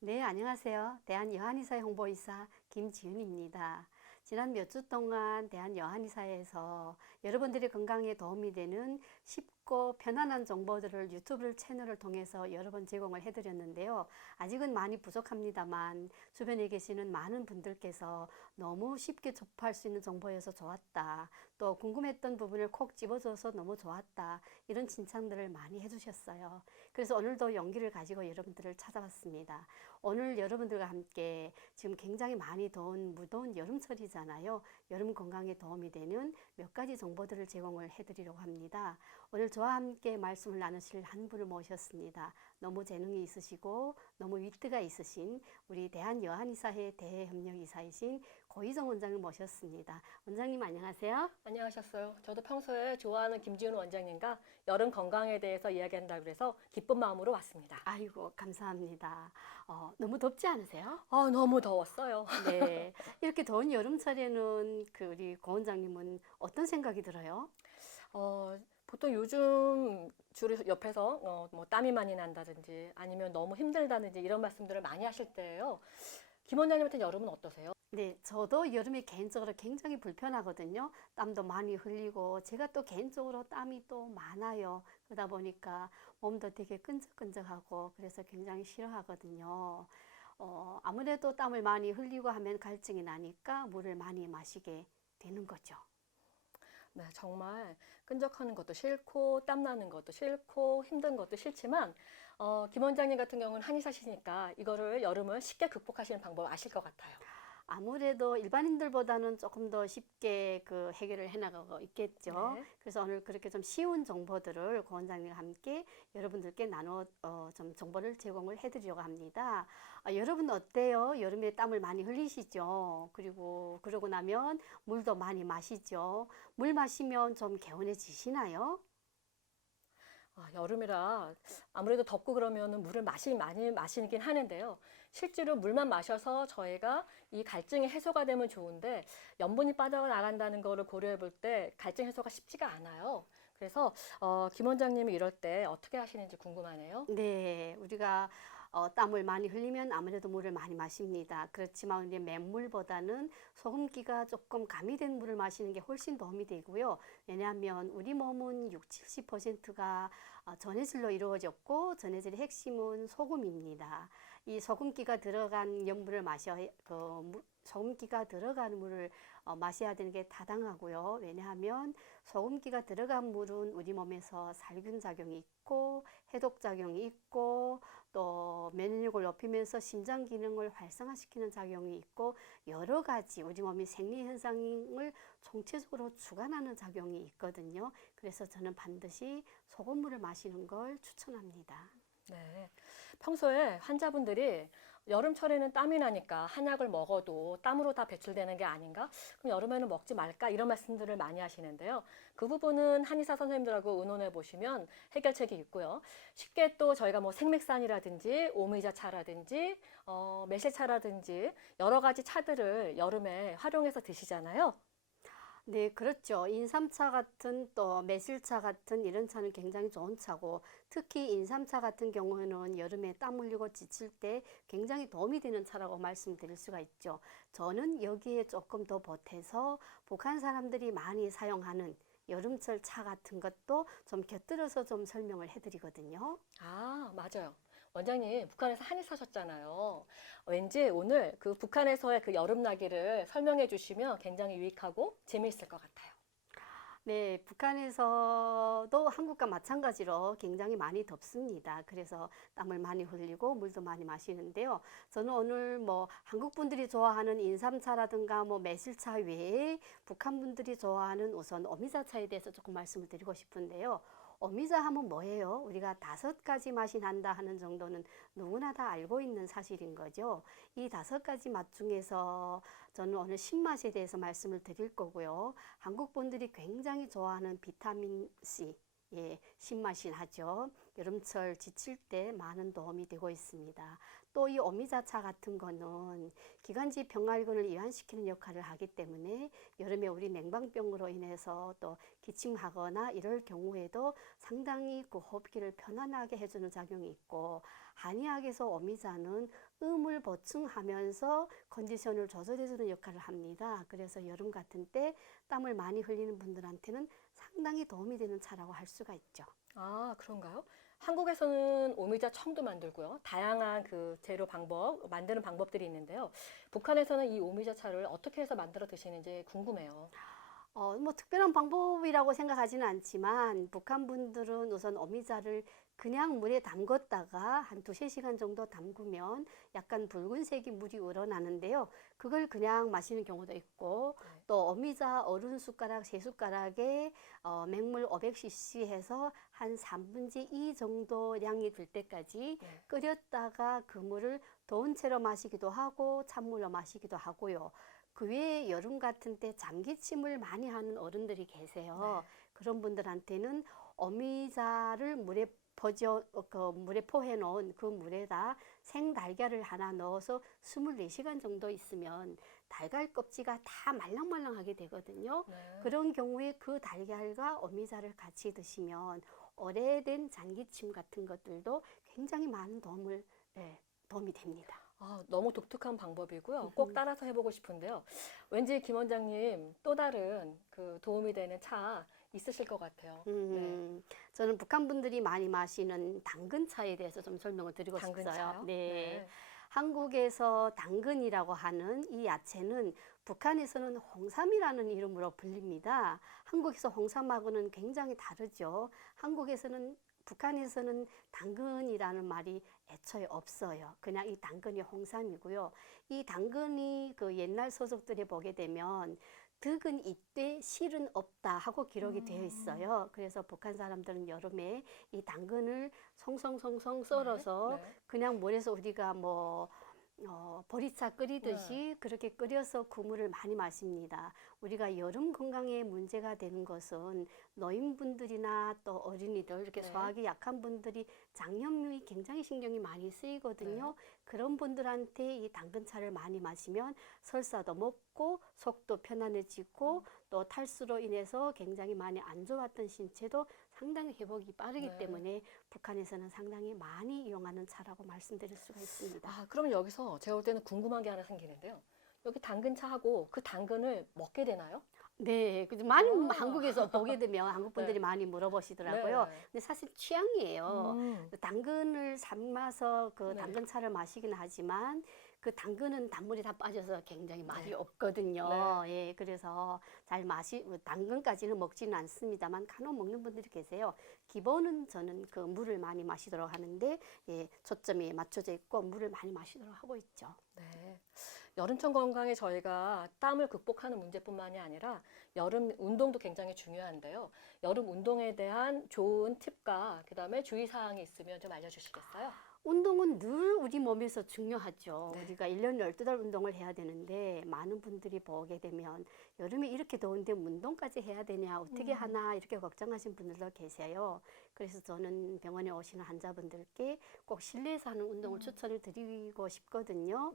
네, 안녕하세요. 대한여한의사회 홍보이사 김지은입니다. 지난 몇 주 동안 대한여한의사회에서 여러분들의 건강에 도움이 되는 쉽고 편안한 정보들을 유튜브 채널을 통해서 여러 번 제공을 해드렸는데요. 아직은 많이 부족합니다만 주변에 계시는 많은 분들께서 너무 쉽게 접할 수 있는 정보여서 좋았다. 또 궁금했던 부분을 콕 집어줘서 너무 좋았다. 이런 칭찬들을 많이 해주셨어요. 그래서 오늘도 용기를 가지고 여러분들을 찾아왔습니다. 오늘 여러분들과 함께 지금 굉장히 많이 더운 무더운 여름철이잖아요. 여름 건강에 도움이 되는 몇 가지 정보들을 제공을 해드리려고 합니다. 오늘 저와 함께 말씀을 나누실 한 분을 모셨습니다. 너무 재능이 있으시고 너무 위트가 있으신 우리 대한여한의사회 대협력이사이신 고희정 원장을 모셨습니다. 원장님 안녕하세요. 안녕하셨어요. 저도 평소에 좋아하는 김지훈 원장님과 여름 건강에 대해서 이야기한다고 해서 기쁜 마음으로 왔습니다. 아이고 감사합니다. 너무 덥지 않으세요? 너무 더웠어요. 네, 이렇게 더운 여름철에는 우리 고 원장님은 어떤 생각이 들어요? 보통 요즘 주로 옆에서 뭐 땀이 많이 난다든지 아니면 너무 힘들다든지 이런 말씀들을 많이 하실 때예요. 김 원장님한테 여름은 어떠세요? 네, 저도 여름에 개인적으로 굉장히 불편하거든요. 땀도 많이 흘리고, 제가 또 개인적으로 땀이 또 많아요. 그러다 보니까 몸도 되게 끈적끈적하고, 그래서 굉장히 싫어하거든요. 아무래도 땀을 많이 흘리고 하면 갈증이 나니까 물을 많이 마시게 되는 거죠. 네, 정말 끈적하는 것도 싫고 땀 나는 것도 싫고 힘든 것도 싫지만 김 원장님 같은 경우는 한의사시니까 이거를 여름을 쉽게 극복하시는 방법 아실 것 같아요. 아무래도 일반인들보다는 조금 더 쉽게 해결을 해나가고 있겠죠. 네. 그래서 오늘 그렇게 좀 쉬운 정보들을 고 원장님과 함께 여러분들께 나눠 좀 정보를 제공을 해드리려고 합니다. 여러분 어때요? 여름에 땀을 많이 흘리시죠? 그리고 그러고 나면 물도 많이 마시죠? 물 마시면 좀 개운해지시나요? 여름이라 아무래도 덥고 그러면 물을 많이 마시긴 하는데요. 실제로 물만 마셔서 저희가 이 갈증이 해소가 되면 좋은데 염분이 빠져나간다는 거를 고려해 볼 때 갈증 해소가 쉽지가 않아요. 그래서 김 원장님이 이럴 때 어떻게 하시는지 궁금하네요. 네, 우리가 땀을 많이 흘리면 아무래도 물을 많이 마십니다. 그렇지만 이제 맹물보다는 소금기가 조금 가미된 물을 마시는 게 훨씬 도움이 되고요. 왜냐하면 우리 몸은 6, 70%가 전해질로 이루어졌고 전해질의 핵심은 소금입니다. 이 소금기가 들어간 염분을 소금기가 들어간 물을 마셔야 되는 게 타당하고요. 왜냐하면 소금기가 들어간 물은 우리 몸에서 살균 작용이 있고 해독 작용이 있고 또 면역력을 높이면서 심장 기능을 활성화시키는 작용이 있고 여러 가지 우리 몸의 생리 현상을 총체적으로 주관하는 작용이 있거든요. 그래서 저는 반드시 소금물을 마시는 걸 추천합니다. 네. 평소에 환자분들이 여름철에는 땀이 나니까 한약을 먹어도 땀으로 다 배출되는 게 아닌가? 그럼 여름에는 먹지 말까? 이런 말씀들을 많이 하시는데요. 그 부분은 한의사 선생님들하고 의논해 보시면 해결책이 있고요. 쉽게 또 저희가 뭐 생맥산이라든지 오미자차라든지 매실차라든지 여러 가지 차들을 여름에 활용해서 드시잖아요. 네, 그렇죠. 인삼차 같은 또 매실차 같은 이런 차는 굉장히 좋은 차고 특히 인삼차 같은 경우에는 여름에 땀 흘리고 지칠 때 굉장히 도움이 되는 차라고 말씀드릴 수가 있죠. 저는 여기에 조금 더 보태서 북한 사람들이 많이 사용하는 여름철 차 같은 것도 좀 곁들여서 좀 설명을 해드리거든요. 맞아요. 원장님, 북한에서 한의 사셨잖아요. 왠지 오늘 그 북한에서의 그 여름나기를 설명해 주시면 굉장히 유익하고 재미있을 것 같아요. 네, 북한에서도 한국과 마찬가지로 굉장히 많이 덥습니다. 그래서 땀을 많이 흘리고 물도 많이 마시는데요. 저는 오늘 뭐 한국 분들이 좋아하는 인삼차라든가 뭐 매실차 외에 북한 분들이 좋아하는 우선 오미자차에 대해서 조금 말씀을 드리고 싶은데요. 오미자 하면 뭐예요? 우리가 5가지 맛이 난다 하는 정도는 누구나 다 알고 있는 사실인 거죠. 이 5가지 맛 중에서 저는 오늘 신맛에 대해서 말씀을 드릴 거고요. 한국 분들이 굉장히 좋아하는 비타민 C, 예, 신맛이 나죠. 여름철 지칠 때 많은 도움이 되고 있습니다. 또 이 오미자차 같은 거는 기관지 병활균을 이완시키는 역할을 하기 때문에 여름에 우리 냉방병으로 인해서 또 기침하거나 이럴 경우에도 상당히 그 호흡기를 편안하게 해주는 작용이 있고 한의학에서 오미자는 음을 보충하면서 컨디션을 조절해주는 역할을 합니다. 그래서 여름 같은 때 땀을 많이 흘리는 분들한테는 상당히 도움이 되는 차라고 할 수가 있죠. 아, 그런가요? 한국에서는 오미자 청도 만들고요. 다양한 그 재료 방법, 만드는 방법들이 있는데요. 북한에서는 이 오미자 차를 어떻게 해서 만들어 드시는지 궁금해요. 뭐 특별한 방법이라고 생각하지는 않지만 북한 분들은 우선 어미자를 그냥 물에 담궜다가 한 두세 시간 정도 담그면 약간 붉은색이 물이 우러나는데요. 그걸 그냥 마시는 경우도 있고 네. 또 어미자 어른 숟가락, 세 숟가락에 맹물 500cc 해서 한 3분의 2 정도 양이 들 때까지 네. 끓였다가 그 물을 더운 채로 마시기도 하고 찬물로 마시기도 하고요. 그 외에 여름 같은 때 장기침을 많이 하는 어른들이 계세요. 네. 그런 분들한테는 어미자를 물에 포해 놓은 그 물에다 생달걀을 하나 넣어서 24시간 정도 있으면 달걀 껍질가 다 말랑말랑하게 되거든요. 네. 그런 경우에 그 달걀과 어미자를 같이 드시면 오래된 장기침 같은 것들도 굉장히 많은 도움이 됩니다. 아, 너무 독특한 방법이고요. 꼭 따라서 해보고 싶은데요. 왠지 김 원장님 또 다른 그 도움이 되는 차 있으실 것 같아요. 네. 저는 북한 분들이 많이 마시는 당근차에 대해서 좀 설명을 드리고 싶어요. 당근차요? 네. 한국에서 당근이라고 하는 이 야채는 북한에서는 홍삼이라는 이름으로 불립니다. 한국에서 홍삼하고는 굉장히 다르죠. 북한에서는 당근이라는 말이 애초에 없어요. 그냥 이 당근이 홍삼이고요. 이 당근이 그 옛날 서적들에 보게 되면 득은 있되 실은 없다 하고 기록이 되어 있어요. 그래서 북한 사람들은 여름에 이 당근을 송송송송 썰어서 네. 그냥 물에서 우리가 보리차 끓이듯이 그렇게 끓여서 그 물을 많이 마십니다. 우리가 여름 건강에 문제가 되는 것은 노인분들이나 또 어린이들, 이렇게 네. 소화기 약한 분들이 장염이 굉장히 신경이 많이 쓰이거든요. 그런 분들한테 이 당근차를 많이 마시면 설사도 먹고 속도 편안해지고 또 탈수로 인해서 굉장히 많이 안 좋았던 신체도 상당히 회복이 빠르기 네. 때문에 북한에서는 상당히 많이 이용하는 차라고 말씀드릴 수가 있습니다. 아, 그러면 여기서 제가 볼 때는 궁금한 게 하나 생기는데요. 여기 당근차하고 그 당근을 먹게 되나요? 네, 그래서 많이 아. 한국에서 보게 되면 한국 분들이 네. 많이 물어보시더라고요. 네. 근데 사실 취향이에요. 음. 당근을 삶아서 그 네. 당근차를 마시긴 하지만 그 당근은 단물이 다 빠져서 굉장히 맛이 네. 없거든요. 예, 그래서 당근까지는 먹지는 않습니다만 간혹 먹는 분들이 계세요. 기본은 저는 그 물을 많이 마시도록 하는데 예, 초점이 맞춰져 있고 물을 많이 마시도록 하고 있죠. 네. 여름철 건강에 저희가 땀을 극복하는 문제뿐만이 아니라 여름 운동도 굉장히 중요한데요. 여름 운동에 대한 좋은 팁과 그다음에 주의사항이 있으면 좀 알려주시겠어요? 운동은 늘 우리 몸에서 중요하죠. 네. 우리가 1년 12달 운동을 해야 되는데 많은 분들이 보게 되면 여름에 이렇게 더운데 운동까지 해야 되냐, 어떻게 하나 이렇게 걱정하시는 분들도 계세요. 그래서 저는 병원에 오시는 환자분들께 꼭 실내에서 하는 운동을 추천을 드리고 싶거든요.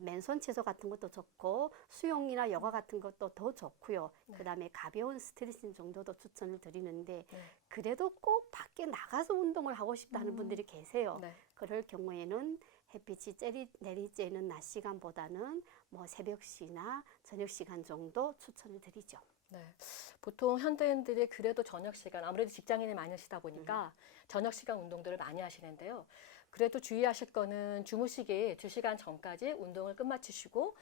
맨손 체조 같은 것도 좋고 수영이나 요가 같은 것도 더 좋고요. 그다음에 가벼운 스트레칭 정도도 추천을 드리는데 그래도 꼭 밖에 나가서 운동을 하고 싶다는 분들이 계세요. 네. 그럴 경우에는 햇빛이 내리쬐는 낮 시간보다는 뭐 새벽 시나 저녁 시간 정도 추천을 드리죠. 네. 보통 현대인들이 그래도 저녁 시간, 아무래도 직장인이 많으시다 보니까 저녁 시간 운동들을 많이 하시는데요. 그래도 주의하실 거는 주무시기 2시간 전까지 운동을 끝마치시고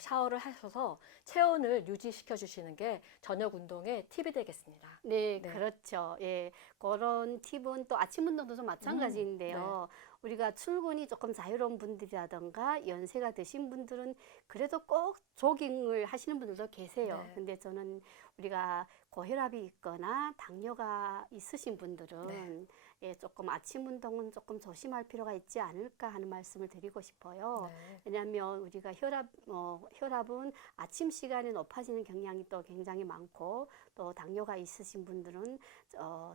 샤워를 하셔서 체온을 유지시켜 주시는 게 저녁 운동의 팁이 되겠습니다. 네, 네. 그렇죠. 예, 그런 팁은 또 아침 운동도 좀 마찬가지인데요. 우리가 출근이 조금 자유로운 분들이라던가 연세가 드신 분들은 그래도 꼭 조깅을 하시는 분들도 계세요. 네. 근데 저는 우리가 고혈압이 있거나 당뇨가 있으신 분들은 네. 예, 조금 아침 운동은 조금 조심할 필요가 있지 않을까 하는 말씀을 드리고 싶어요. 네. 왜냐하면 우리가 혈압은 아침 시간에 높아지는 경향이 또 굉장히 많고 또 당뇨가 있으신 분들은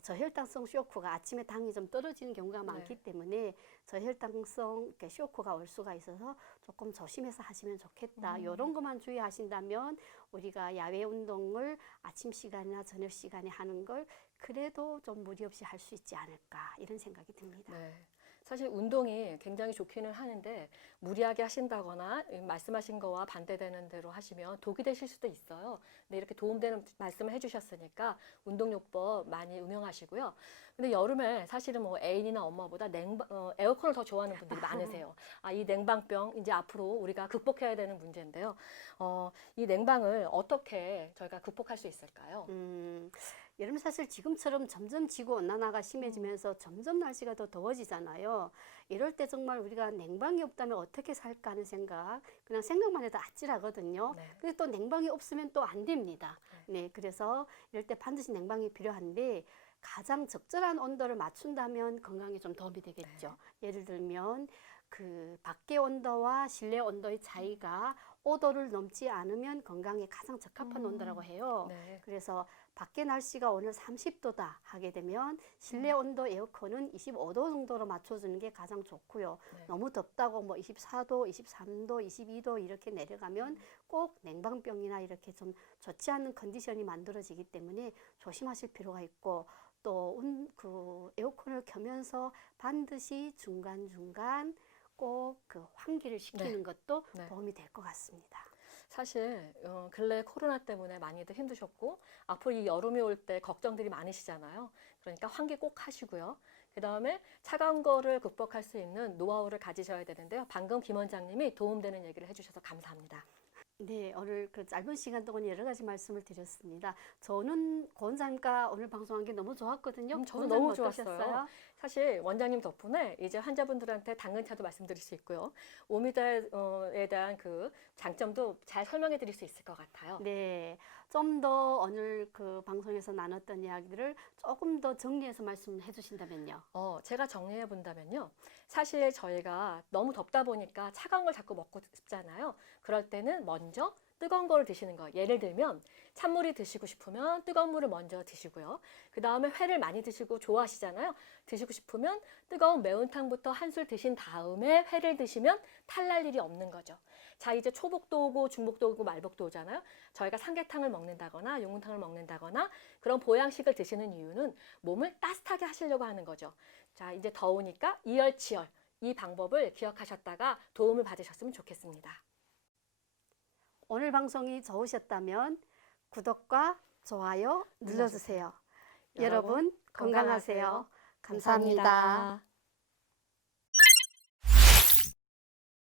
저혈당성 쇼크가 아침에 당이 좀 떨어지는 경우가 많기 때문에 저혈당성 이렇게 쇼크가 올 수가 있어서 조금 조심해서 하시면 좋겠다. 이런 것만 주의하신다면 우리가 야외 운동을 아침 시간이나 저녁 시간에 하는 걸 그래도 좀 무리 없이 할 수 있지 않을까 이런 생각이 듭니다. 네. 사실 운동이 굉장히 좋기는 하는데 무리하게 하신다거나 말씀하신 거와 반대되는 대로 하시면 독이 되실 수도 있어요. 근데 이렇게 도움되는 말씀을 해주셨으니까 운동요법 많이 응용하시고요. 근데 여름에 사실은 뭐 애인이나 엄마보다 에어컨을 더 좋아하는 분들이 많으세요. 이 냉방병 이제 앞으로 우리가 극복해야 되는 문제인데요. 이 냉방을 어떻게 저희가 극복할 수 있을까요? 여름 사실 지금처럼 점점 지구 온난화가 심해지면서 점점 날씨가 더 더워지잖아요. 이럴 때 정말 우리가 냉방이 없다면 어떻게 살까 하는 생각, 그냥 생각만 해도 아찔하거든요. 네. 근데 또 냉방이 없으면 또 안 됩니다. 네, 그래서 이럴 때 반드시 냉방이 필요한데 가장 적절한 온도를 맞춘다면 건강에 좀 도움이 되겠죠. 예를 들면 그 밖의 온도와 실내 온도의 차이가 5도를 넘지 않으면 건강에 가장 적합한 온도라고 해요. 네. 그래서 밖에 날씨가 오늘 30도다 하게 되면 실내 온도 에어컨은 25도 정도로 맞춰주는 게 가장 좋고요. 네. 너무 덥다고 뭐 24도, 23도, 22도 이렇게 내려가면 꼭 냉방병이나 이렇게 좀 좋지 않은 컨디션이 만들어지기 때문에 조심하실 필요가 있고 또 그 에어컨을 켜면서 반드시 중간중간 꼭 그 환기를 시키는 것도 네. 도움이 될 것 같습니다. 사실 근래 코로나 때문에 많이들 힘드셨고 앞으로 이 여름이 올 때 걱정들이 많으시잖아요. 그러니까 환기 꼭 하시고요. 그 다음에 차가운 거를 극복할 수 있는 노하우를 가지셔야 되는데요. 방금 김 원장님이 도움되는 얘기를 해주셔서 감사합니다. 네, 오늘 그 짧은 시간 동안 여러 가지 말씀을 드렸습니다. 저는 고 원장님과 오늘 방송한 게 너무 좋았거든요. 저도 원장님 너무 어떠셨어요? 좋았어요. 사실 원장님 덕분에 이제 환자분들한테 당근차도 말씀드릴 수 있고요. 오미자에 대한 그 장점도 잘 설명해 드릴 수 있을 것 같아요. 네, 좀 더 오늘 그 방송에서 나눴던 이야기들을 조금 더 정리해서 말씀해 주신다면요. 제가 정리해 본다면요. 사실 저희가 너무 덥다 보니까 차가운 걸 자꾸 먹고 싶잖아요. 그럴 때는 먼저 뜨거운 걸 드시는 거. 예를 들면 찬물이 드시고 싶으면 뜨거운 물을 먼저 드시고요. 그 다음에 회를 많이 드시고 좋아하시잖아요. 드시고 싶으면 뜨거운 매운탕부터 한 술 드신 다음에 회를 드시면 탈날 일이 없는 거죠. 자, 이제 초복도 오고 중복도 오고 말복도 오잖아요. 저희가 삼계탕을 먹는다거나 용문탕을 먹는다거나 그런 보양식을 드시는 이유는 몸을 따뜻하게 하시려고 하는 거죠. 자, 이제 더우니까 이열치열 이 방법을 기억하셨다가 도움을 받으셨으면 좋겠습니다. 오늘 방송이 좋으셨다면 구독과 좋아요 눌러주세요. 여러분 건강하세요. 감사합니다.